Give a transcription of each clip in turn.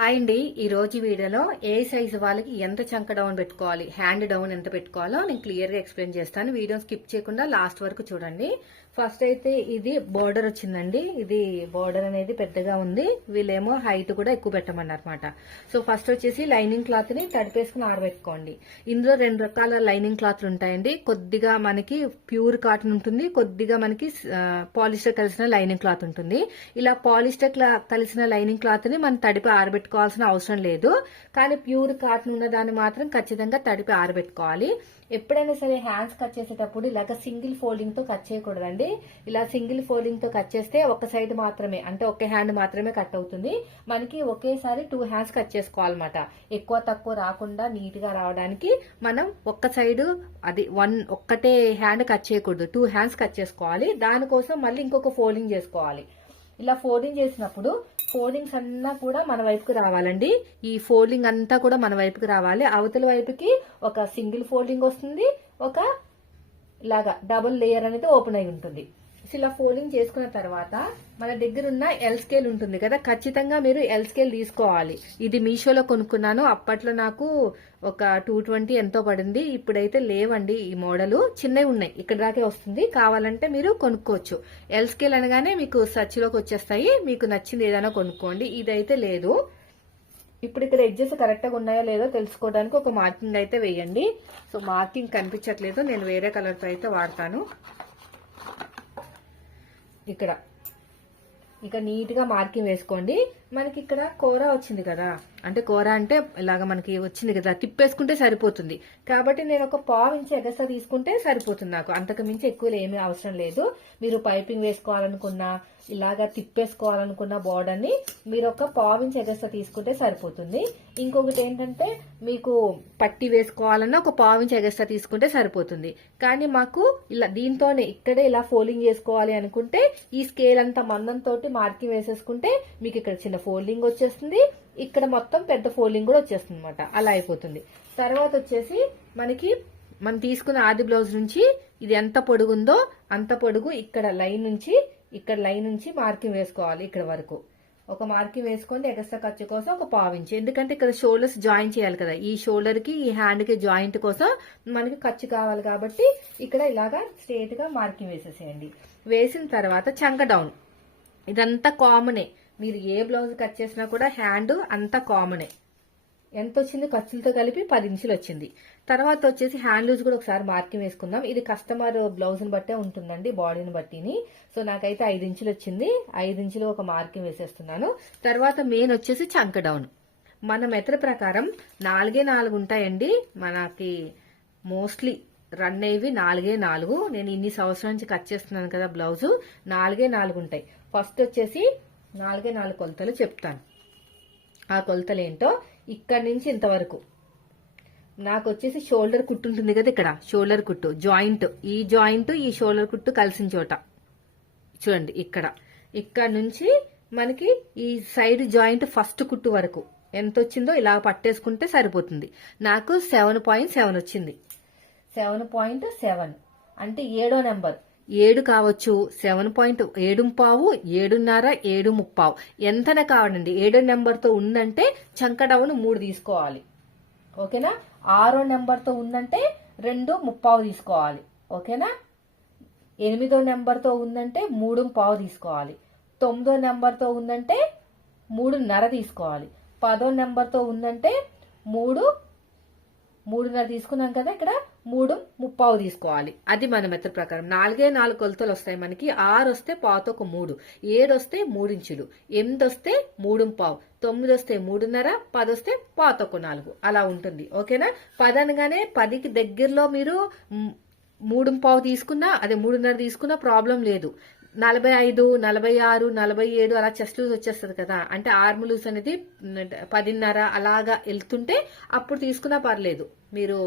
Hi అండి. ఈ రోజు వీడియోలో ఏ సైజు వాళ్ళకి ఎంత చంక డౌన్ పెట్టుకోవాలి హ్యాండ్ డౌన్ ఎంత పెట్టుకోవాలో నేను క్లియర్గా ఎక్స్ప్లెయిన్ చేస్తాను. వీడియో స్కిప్ చేయకుండా లాస్ట్ వరకు చూడండి. ఫస్ట్ అయితే ఇది బోర్డర్ వచ్చిందండి. ఇది బోర్డర్ అనేది పెద్దగా ఉంది. వీళ్ళేమో హైట్ కూడా ఎక్కువ పెట్టమన్నారు అనమాట సో ఫస్ట్ వచ్చేసి లైనింగ్ క్లాత్ని తడిపేసుకుని ఆరబెట్టుకోండి. ఇందులో రెండు రకాల లైనింగ్ క్లాత్లు ఉంటాయండి. కొద్దిగా మనకి ప్యూర్ కాటన్ ఉంటుంది. కొద్దిగా మనకి పాలిస్టర్ కలిసిన లైనింగ్ క్లాత్ ఉంటుంది. ఇలా పాలిస్టర్ కలిసిన లైనింగ్ క్లాత్ని మనం తడిపి ఆరబెట్టుకోవాల్సిన అవసరం లేదు. కానీ ప్యూర్ కాటన్ ఉన్న దాన్ని మాత్రం ఖచ్చితంగా తడిపి ఆరబెట్టుకోవాలి. ఎప్పుడైనా సరే హ్యాండ్స్ కట్ చేసేటప్పుడు ఇలాగ సింగిల్ ఫోల్డింగ్తో కట్ చేయకూడదండి. ఇలా సింగిల్ ఫోల్డింగ్తో కట్ చేస్తే ఒక సైడ్ మాత్రమే అంటే ఒక హ్యాండ్ మాత్రమే కట్ అవుతుంది. మనకి ఒకేసారి టూ హ్యాండ్స్ కట్ చేసుకోవాలన్నమాట. ఎక్కువ తక్కువ రాకుండా నీట్గా రావడానికి మనం ఒక్క సైడ్ అది వన్ ఒక్కటే హ్యాండ్ కట్ చేయకూడదు. టూ హ్యాండ్స్ కట్ చేసుకోవాలి. దానికోసం మళ్ళీ ఇంకొక ఫోల్డింగ్ చేసుకోవాలి. ఇలా ఫోల్డింగ్ చేసినప్పుడు ఫోల్డింగ్స్ అన్నా కూడా మన వైపుకి రావాలండి. ఈ ఫోల్డింగ్ అంతా కూడా మన వైపుకి రావాలి. అవతల వైపుకి ఒక సింగిల్ ఫోల్డింగ్ వస్తుంది. ఒక ఇలాగా డబుల్ లేయర్ అనేది ఓపెన్ అయి ఉంటుంది. ఇలా ఫోల్డింగ్ చేసుకున్న తర్వాత మన దగ్గర ఉన్న ఎల్ స్కేల్ ఉంటుంది కదా ఖచ్చితంగా మీరు ఎల్ స్కేల్ తీసుకోవాలి. ఇది మీషోలో కొనుక్కున్నాను అప్పట్లో నాకు ఒక టూ ట్వంటీ ఎంతో పడింది ఇప్పుడైతే లేవండి ఈ మోడలు చిన్నవి ఉన్నాయి ఇక్కడ దాకే వస్తుంది. కావాలంటే మీరు కొనుక్కోవచ్చు. ఎల్ స్కేల్ అనగానే మీకు సర్చ్లోకి వచ్చేస్తాయి మీకు నచ్చింది ఏదైనా కొనుక్కోండి. ఇదైతే లేదు. ఇప్పుడు ఇక్కడ ఎడ్జెస్ కరెక్ట్గా ఉన్నాయో లేదో తెలుసుకోవడానికి ఒక మార్కింగ్ అయితే వేయండి. సో మార్కింగ్ కనిపించట్లేదు నేను వేరే కలర్తో అయితే వాడతాను. ఇక్కడ. ఇక నీట్గా మార్కింగ్ వేసుకోండి. మనకి ఇక్కడ కూర వచ్చింది కదా. అంటే కూర అంటే ఇలాగ మనకి వచ్చింది కదా. తిప్పేసుకుంటే సరిపోతుంది. కాబట్టి నేను ఒక పావు ఇంచు ఎగస్ట్రా తీసుకుంటే సరిపోతుంది నాకు. అంతకు మించి ఎక్కువ ఏమీ అవసరం లేదు. మీరు పైపింగ్ వేసుకోవాలనుకున్నా ఇలాగా తిప్పేసుకోవాలనుకున్న బోర్డర్ని మీరు ఒక పావు ఇంచు ఎగస్ట్రా తీసుకుంటే సరిపోతుంది. ఇంకొకటి ఏంటంటే మీకు పట్టి వేసుకోవాలన్నా ఒక పావు ఇంచు ఎగస్ట్రా తీసుకుంటే సరిపోతుంది. కానీ మాకు ఇలా దీంతోనే ఇక్కడే ఇలా ఫోలింగ్ చేసుకోవాలి అనుకుంటే ఈ స్కేల్ అంతా మందంతో మార్కింగ్ వేసేసుకుంటే మీకు ఇక్కడ చిన్న ఫోల్డింగ్ వచ్చేస్తుంది. ఇక్కడ మొత్తం పెద్ద ఫోల్డింగ్ కూడా వచ్చేస్తుంది అనమాట అలా అయిపోతుంది. తర్వాత వచ్చేసి మనకి మనం తీసుకున్న ఆది బ్లౌజ్ నుంచి ఇది ఎంత పొడుగుందో అంత పొడుగు ఇక్కడ లైన్ నుంచి ఇక్కడ లైన్ నుంచి మార్కింగ్ వేసుకోవాలి ఇక్కడ వరకు. ఒక మార్కింగ్ వేసుకోండి ఎక్స్ట్రా ఖర్చు కోసం ఒక పావించి ఎందుకంటే ఇక్కడ షోల్డర్స్ జాయిన్ చేయాలి కదా. ఈ షోల్డర్కి ఈ హ్యాండ్కి జాయింట్ కోసం మనకి ఖర్చు కావాలి కాబట్టి ఇక్కడ ఇలాగా స్ట్రేట్గా మార్కింగ్ వేసేసేయండి. వేసిన తర్వాత చంక డౌన్ ఇదంతా కామనే మీరు ఏ బ్లౌజ్ కట్ చేసినా కూడా హ్యాండ్ అంతా కామనే ఎంత వచ్చింది? ఖర్చులతో కలిపి పది ఇంచులు వచ్చింది. తర్వాత వచ్చేసి హ్యాండ్ లూజ్ కూడా ఒకసారి మార్కింగ్ వేసుకుందాం. ఇది కస్టమర్ బ్లౌజ్ని బట్టే ఉంటుందండి బాడీని బట్టిని. సో నాకైతే ఐదు ఇంచులు వచ్చింది. ఐదు ఇంచులు ఒక మార్కింగ్ వేసేస్తున్నాను. తర్వాత మెయిన్ వచ్చేసి చంక డౌన్ మన మెథడ్ ప్రకారం నాలుగే నాలుగు ఉంటాయండి. మనకి మోస్ట్లీ రన్ అయ్యేవి నాలుగే నాలుగు. నేను ఇన్ని సంవత్సరాల నుంచి కట్ చేస్తున్నాను కదా బ్లౌజ్ నాలుగే నాలుగు ఉంటాయి. ఫస్ట్ వచ్చేసి నాలుగే నాలుగు కొలతలు చెప్తాను. ఆ కొలతలు ఏంటో ఇక్కడి నుంచి ఇంతవరకు. నాకు వచ్చేసి షోల్డర్ కుట్టు ఉంటుంది కదా ఇక్కడ షోల్డర్ కుట్టు జాయింట్. ఈ జాయింట్ ఈ షోల్డర్ కుట్టు కలిసిన చోట. చూడండి ఇక్కడ. ఇక్కడ నుంచి మనకి ఈ సైడ్ జాయింట్ ఫస్ట్ కుట్టు వరకు. ఎంత వచ్చిందో ఇలా పట్టేసుకుంటే సరిపోతుంది. నాకు సెవెన్ పాయింట్ సెవెన్ వచ్చింది. Seven point seven. అంటే ఏడో నెంబర్. ఏడు కావచ్చు సెవెన్ పాయింట్ ఏడు పావు ఏడున్నర ఏడు ముప్పావు ఎంతనే కావాలండి. ఏడో నెంబర్తో ఉందంటే చంకడవును మూడు తీసుకోవాలి. ఓకేనా? ఆరో నెంబర్తో ఉందంటే రెండు ముప్పావు తీసుకోవాలి. ఓకేనా? ఎనిమిదో నెంబర్తో ఉందంటే మూడు పావు తీసుకోవాలి. తొమ్మిదో నెంబర్తో ఉందంటే మూడున్నర తీసుకోవాలి. పదో నెంబర్తో ఉందంటే మూడు మూడున్నర తీసుకున్నాం కదా ఇక్కడ. మూడు ముప్పావు తీసుకోవాలి. అది మన మెథడ్ ప్రకారం. నాలుగే నాలుగు కొలతలు వస్తాయి మనకి. ఆరు వస్తే పావుతో ఒక మూడు. ఏడు వస్తే మూడించులు ఎనిమిది వస్తే మూడు పావు. తొమ్మిది వస్తే మూడున్నర. పది వస్తే పావుతో ఒక నాలుగు. అలా ఉంటుంది. ఓకేనా? పది అనగానే పదికి దగ్గరలో మీరు మూడు పావు తీసుకున్నా అదే మూడున్నర తీసుకున్నా ప్రాబ్లం లేదు. నలభై ఐదు నలభై ఆరు నలభై ఏడు అలా చెస్ట్ లూజ్ వచ్చేస్తుంది కదా. అంటే ఆర్మ్ లూజ్ అనేది పదిన్నర అలాగా వెళ్తుంటే అప్పుడు తీసుకున్నా పర్లేదు. మీరు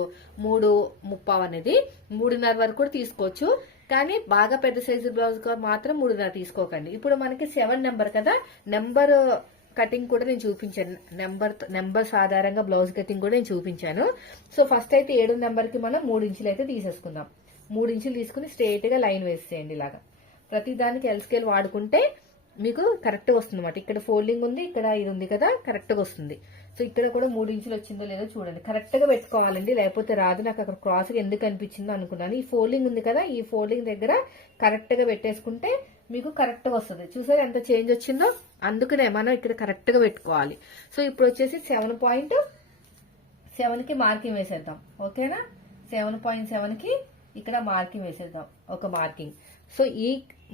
మూడు ముప్పావు అనేది మూడున్నర వరకు కూడా తీసుకోవచ్చు. కానీ బాగా పెద్ద సైజు బ్లౌజ్ మాత్రం మూడున్నర తీసుకోకండి. ఇప్పుడు మనకి సెవెన్ నెంబర్ కదా. నెంబర్ కటింగ్ కూడా నేను చూపించాను. నెంబర్ నెంబర్ సాధారణంగా బ్లౌజ్ కటింగ్ కూడా నేను చూపించాను. సో ఫస్ట్ అయితే ఏడు నెంబర్కి మనం మూడు ఇంచులు అయితే తీసేసుకుందాం. మూడు ఇంచులు తీసుకుని స్ట్రేట్గా లైన్ వేసేయండి ఇలాగా. ప్రతి దానికి ఎల్ స్కేల్ వాడుకుంటే మీకు కరెక్ట్గా వస్తుంది అనమాట ఇక్కడ ఫోల్డింగ్ ఉంది ఇక్కడ ఇది ఉంది కదా కరెక్ట్గా వస్తుంది. సో ఇక్కడ కూడా మూడు ఇంచులు వచ్చిందో లేదో చూడండి. కరెక్ట్గా పెట్టుకోవాలండి లేకపోతే రాదు. నాకు అక్కడ క్రాస్గా ఎందుకు అనిపించిందో అనుకున్నాను. ఈ ఫోల్డింగ్ ఉంది కదా ఈ ఫోల్డింగ్ దగ్గర కరెక్ట్గా పెట్టేసుకుంటే మీకు కరెక్ట్గా వస్తుంది. చూసారు ఎంత చేంజ్ వచ్చిందో? అందుకనే మనం ఇక్కడ కరెక్ట్గా పెట్టుకోవాలి. సో ఇప్పుడు వచ్చేసి సెవెన్ పాయింట్ సెవెన్కి మార్కింగ్ వేసేద్దాం. ఓకేనా సెవెన్ పాయింట్ సెవెన్కి ఇక్కడ మార్కింగ్ వేసేద్దాం. ఒక మార్కింగ్ సో ఈ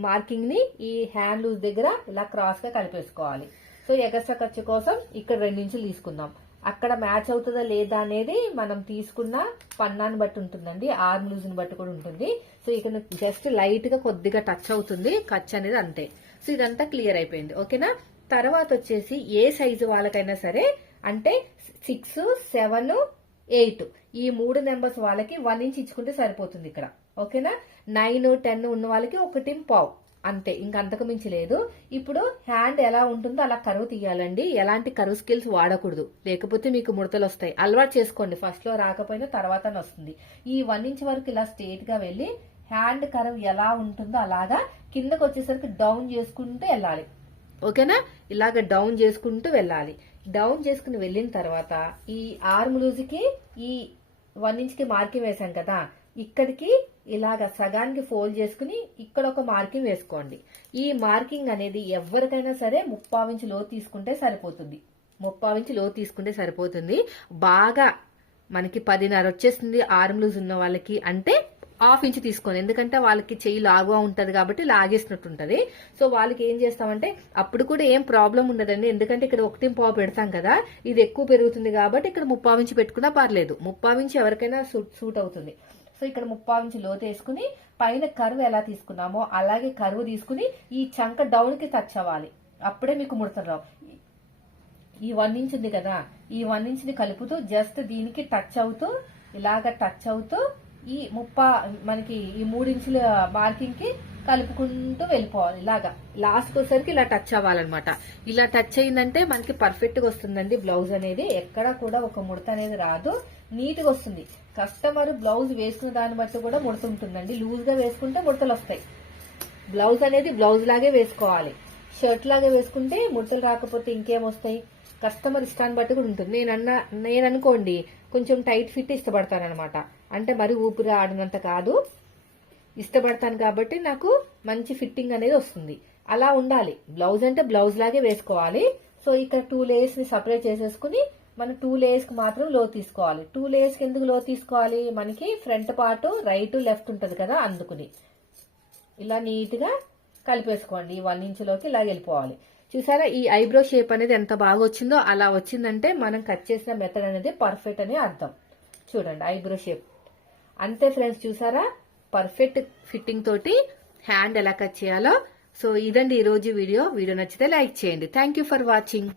మార్కింగ్ని ఈ హ్యాండ్ లూజ్ దగ్గర ఇలా క్రాస్గా కలిపేసుకోవాలి. సో ఎగస్ట్రా ఖర్చు కోసం ఇక్కడ రెండించులు తీసుకుందాం. అక్కడ మ్యాచ్ అవుతుందా లేదా అనేది మనం తీసుకున్న పన్నాన్ని బట్టి ఉంటుందండి. ఆర్మ్ లూజ్ని బట్టి కూడా ఉంటుంది. సో ఇక్కడ జస్ట్ లైట్గా కొద్దిగా టచ్ అవుతుంది. ఖర్చు అనేది అంతే. సో ఇదంతా క్లియర్ అయిపోయింది. ఓకేనా? తర్వాత వచ్చేసి ఏ సైజు వాళ్ళకైనా సరే అంటే సిక్స్ సెవెన్ ఎయిట్ ఈ మూడు నెంబర్స్ వాళ్ళకి వన్ ఇంచ్ ఇచ్చుకుంటే సరిపోతుంది ఇక్కడ. ఓకేనా? నైన్ టెన్ ఉన్న వాళ్ళకి ఒకటి పావు. అంతే ఇంకంతకు మించి లేదు. ఇప్పుడు హ్యాండ్ ఎలా ఉంటుందో అలా కరువు తీయాలండి. ఎలాంటి కరువు స్కిల్స్ వాడకూడదు. లేకపోతే మీకు ముడతలు వస్తాయి. అలవాటు చేసుకోండి. ఫస్ట్లో రాకపోయినా తర్వాత వస్తుంది. ఈ వన్ ఇంచ్ వరకు ఇలా స్ట్రేట్గా వెళ్ళి హ్యాండ్ కరువు ఎలా ఉంటుందో అలాగా కిందకు వచ్చేసరికి డౌన్ చేసుకుంటూ వెళ్ళాలి. ఓకేనా? ఇలాగ డౌన్ చేసుకుంటూ వెళ్ళాలి. డౌన్ చేసుకుని వెళ్ళిన తర్వాత ఈ ఆర్మ్ లూజ్కి ఈ వన్ ఇంచ్కి మార్కింగ్ వేసాం కదా ఇక్కడికి ఇలాగ సగానికి ఫోల్డ్ చేసుకుని ఇక్కడ ఒక మార్కింగ్ వేసుకోండి. ఈ మార్కింగ్ అనేది ఎవరికైనా సరే ముప్పావించి లో తీసుకుంటే సరిపోతుంది. ముప్పావించి లో తీసుకుంటే సరిపోతుంది. బాగా మనకి పదిన్నర వచ్చేస్తుంది ఆర్మ్ లూజ్ ఉన్న వాళ్ళకి అంటే హాఫ్ ఇంచ్ తీసుకోండి. ఎందుకంటే వాళ్ళకి చెయ్యి లాగుగా ఉంటుంది కాబట్టి లాగేసినట్టు ఉంటుంది. సో వాళ్ళకి ఏం చేస్తామంటే అప్పుడు కూడా ఏం ప్రాబ్లం ఉండదండి. ఎందుకంటే ఇక్కడ ఒకటి పావు పెడతాం కదా ఇది ఎక్కువ పెరుగుతుంది కాబట్టి ఇక్కడ ముప్పావించి పెట్టుకున్నా పర్లేదు. ముప్పావించి ఎవరికైనా సూట్ సూట్ అవుతుంది. సో ఇక్కడ ముప్పావు నుంచి లోతు వేసుకుని పైన కరువు ఎలా తీసుకున్నామో అలాగే కరువు తీసుకుని ఈ చంక డౌన్కి టచ్ అవ్వాలి. అప్పుడే మీకు ముడతలు ఈ వన్ ఇంచ్ ఉంది కదా ఈ వన్ ఇంచ్ని కలుపుతూ జస్ట్ దీనికి టచ్ అవుతూ ఇలాగ టచ్ అవుతూ ఈ ముప్ప మనకి ఈ మూడు ఇంచుల మార్కింగ్కి కలుపుకుంటూ వెళ్ళిపోవాలి. ఇలాగా. లాస్ట్ వచ్చేసరికి ఇలా టచ్ అవ్వాలన్నమాట. ఇలా టచ్ అయిందంటే మనకి పర్ఫెక్ట్గా వస్తుందండి బ్లౌజ్ అనేది. ఎక్కడ కూడా ఒక ముడత అనేది రాదు. నీట్గా వస్తుంది. కస్టమర్ బ్లౌజ్ వేసుకున్న దాన్ని బట్టి కూడా ముడత ఉంటుందండి లూజ్గా వేసుకుంటే ముడతలు వస్తాయి. బ్లౌజ్ అనేది బ్లౌజ్ లాగే వేసుకోవాలి. షర్ట్ లాగా వేసుకుంటే ముడతలు రాకపోతే ఇంకేం వస్తాయి? కస్టమర్ ఇష్టాన్ని బట్టి కూడా ఉంటుంది. నేను అన్న నేను అనుకోండి కొంచెం టైట్ ఫిట్ ఇష్టపడతానమాట అంటే మరి ఊపిరి ఆడినంత కాదు. ఇష్టపడతాను కాబట్టి నాకు మంచి ఫిట్టింగ్ అనేది వస్తుంది. అలా ఉండాలి. బ్లౌజ్ అంటే బ్లౌజ్ లాగే వేసుకోవాలి. సో ఇక్కడ టూ లేయర్స్ని సపరేట్ చేసేసుకుని మన టూ లేయర్స్కి మాత్రం లో తీసుకోవాలి. టూ లేయర్స్కి ఎందుకు లో తీసుకోవాలి? మనకి ఫ్రంట్ పార్ట్ రైట్ లెఫ్ట్ ఉంటది కదా అందుకుని. ఇలా నీట్గా కలిపేసుకోండి వన్ ఇంచ్లోకి ఇలా వెళ్ళిపోవాలి. చూసారా ఈ ఐబ్రో షేప్ అనేది ఎంత బాగా వచ్చిందో? అలా వచ్చిందంటే మనం కట్ చేసిన మెథడ్ అనేది పర్ఫెక్ట్ అని అర్థం. చూడండి ఐబ్రో షేప్ అంతే ఫ్రెండ్స్ చూసారా? పర్ఫెక్ట్ ఫిట్టింగ్ తోటి హ్యాండ్ ఎలా కట్ చేయాలో. సో ఇదండి ఈ రోజు వీడియో. వీడియో నచ్చితే లైక్ చేయండి. Thank you for watching